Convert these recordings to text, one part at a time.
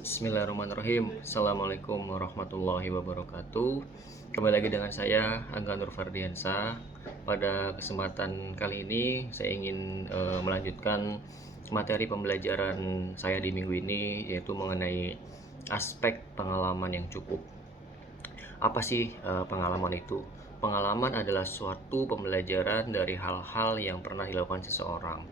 Bismillahirrahmanirrahim. Assalamualaikum warahmatullahi wabarakatuh. Kembali lagi dengan saya Angga Nur Fardiansa. Pada kesempatan kali ini saya ingin melanjutkan materi pembelajaran saya di minggu ini, yaitu mengenai aspek pengalaman yang cukup. Apa sih pengalaman itu? Pengalaman adalah suatu pembelajaran dari hal-hal yang pernah dilakukan seseorang.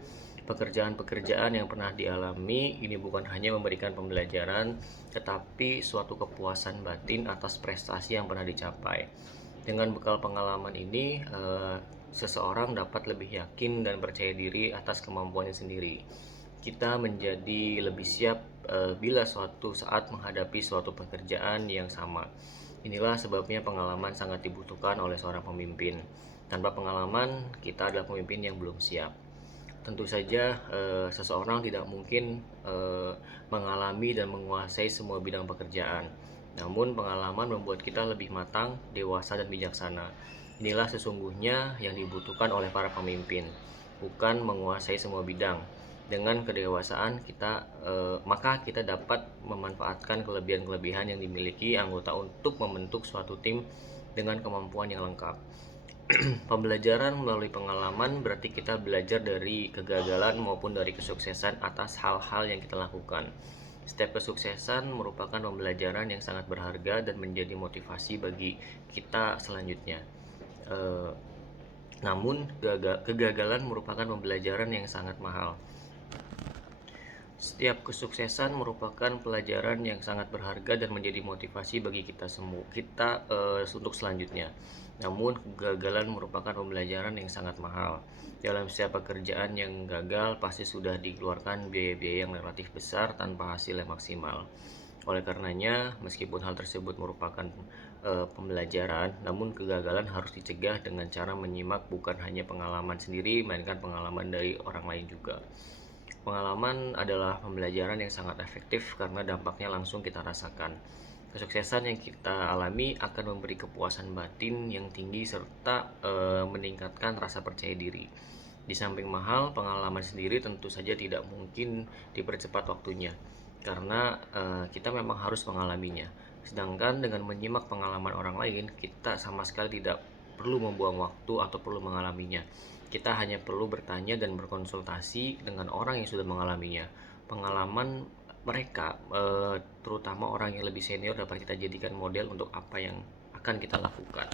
Pekerjaan-pekerjaan yang pernah dialami ini bukan hanya memberikan pembelajaran, tetapi suatu kepuasan batin atas prestasi yang pernah dicapai. Dengan bekal pengalaman ini, seseorang dapat lebih yakin dan percaya diri atas kemampuannya sendiri. Kita menjadi lebih siap bila suatu saat menghadapi suatu pekerjaan yang sama. Inilah sebabnya pengalaman sangat dibutuhkan oleh seorang pemimpin. Tanpa pengalaman, kita adalah pemimpin yang belum siap. Tentu saja seseorang tidak mungkin mengalami dan menguasai semua bidang pekerjaan. Namun pengalaman membuat kita lebih matang, dewasa, dan bijaksana. Inilah sesungguhnya yang dibutuhkan oleh para pemimpin, bukan menguasai semua bidang. Dengan kedewasaan maka kita dapat memanfaatkan kelebihan-kelebihan yang dimiliki anggota untuk membentuk suatu tim dengan kemampuan yang lengkap. Pembelajaran melalui pengalaman berarti kita belajar dari kegagalan maupun dari kesuksesan atas hal-hal yang kita lakukan. Setiap kesuksesan merupakan pembelajaran yang sangat berharga dan menjadi motivasi bagi kita selanjutnya. Namun kegagalan merupakan pembelajaran yang sangat mahal. Setiap kesuksesan merupakan pelajaran yang sangat berharga dan menjadi motivasi bagi kita semua untuk selanjutnya. Namun kegagalan merupakan pembelajaran yang sangat mahal. Dalam setiap pekerjaan yang gagal pasti sudah dikeluarkan biaya-biaya yang relatif besar tanpa hasil yang maksimal. Oleh karenanya, meskipun hal tersebut merupakan pembelajaran, namun kegagalan harus dicegah dengan cara menyimak bukan hanya pengalaman sendiri, melainkan pengalaman dari orang lain juga. Pengalaman adalah pembelajaran yang sangat efektif karena dampaknya langsung kita rasakan. Kesuksesan yang kita alami akan memberi kepuasan batin yang tinggi serta meningkatkan rasa percaya diri. Di samping mahal, pengalaman sendiri tentu saja tidak mungkin dipercepat waktunya karena kita memang harus mengalaminya. Sedangkan dengan menyimak pengalaman orang lain, kita sama sekali tidak perlu membuang waktu atau perlu mengalaminya. Kita hanya perlu bertanya dan berkonsultasi dengan orang yang sudah mengalaminya. Pengalaman mereka, terutama orang yang lebih senior, dapat kita jadikan model untuk apa yang akan kita lakukan.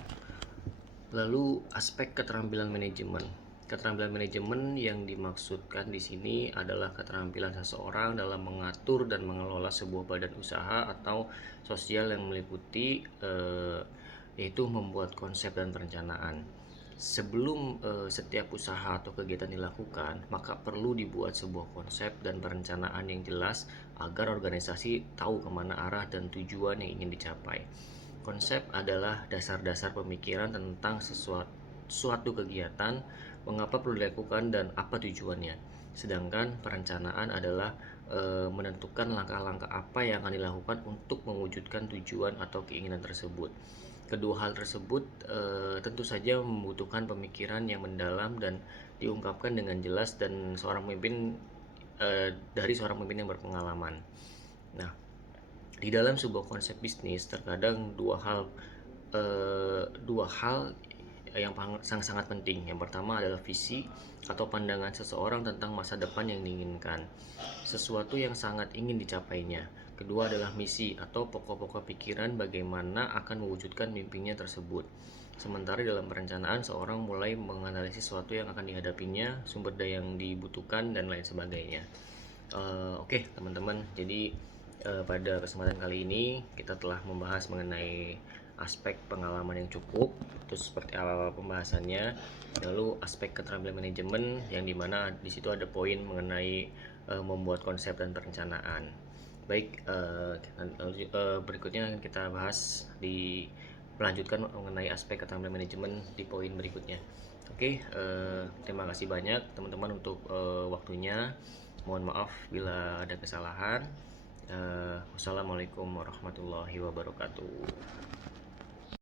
Lalu aspek keterampilan manajemen. Keterampilan manajemen yang dimaksudkan di sini adalah keterampilan seseorang dalam mengatur dan mengelola sebuah badan usaha atau sosial yang meliputi yaitu membuat konsep dan perencanaan. Sebelum setiap usaha atau kegiatan dilakukan, maka perlu dibuat sebuah konsep dan perencanaan yang jelas agar organisasi tahu kemana arah dan tujuan yang ingin dicapai. Konsep adalah dasar-dasar pemikiran tentang suatu kegiatan, mengapa perlu dilakukan dan apa tujuannya. Sedangkan perencanaan adalah menentukan langkah-langkah apa yang akan dilakukan untuk mewujudkan tujuan atau keinginan tersebut. Kedua hal tersebut tentu saja membutuhkan pemikiran yang mendalam dan diungkapkan dengan jelas dan dari seorang pemimpin yang berpengalaman. Nah, di dalam sebuah konsep bisnis terkadang dua hal yang sangat penting. Yang pertama adalah visi atau pandangan seseorang tentang masa depan yang diinginkan, sesuatu yang sangat ingin dicapainya. Kedua adalah misi atau pokok-pokok pikiran bagaimana akan mewujudkan mimpinya tersebut. Sementara dalam perencanaan, seorang mulai menganalisis sesuatu yang akan dihadapinya, sumber daya yang dibutuhkan, dan lain sebagainya. Oke, teman-teman, jadi pada kesempatan kali ini kita telah membahas mengenai aspek pengalaman yang cukup, terus seperti apa pembahasannya, lalu aspek keterampilan manajemen yang dimana di situ ada poin mengenai membuat konsep dan perencanaan. Baik, berikutnya kita bahas melanjutkan mengenai aspek keterampilan manajemen di poin berikutnya. Oke, terima kasih banyak teman-teman untuk waktunya. Mohon maaf bila ada kesalahan. Wassalamualaikum warahmatullahi wabarakatuh.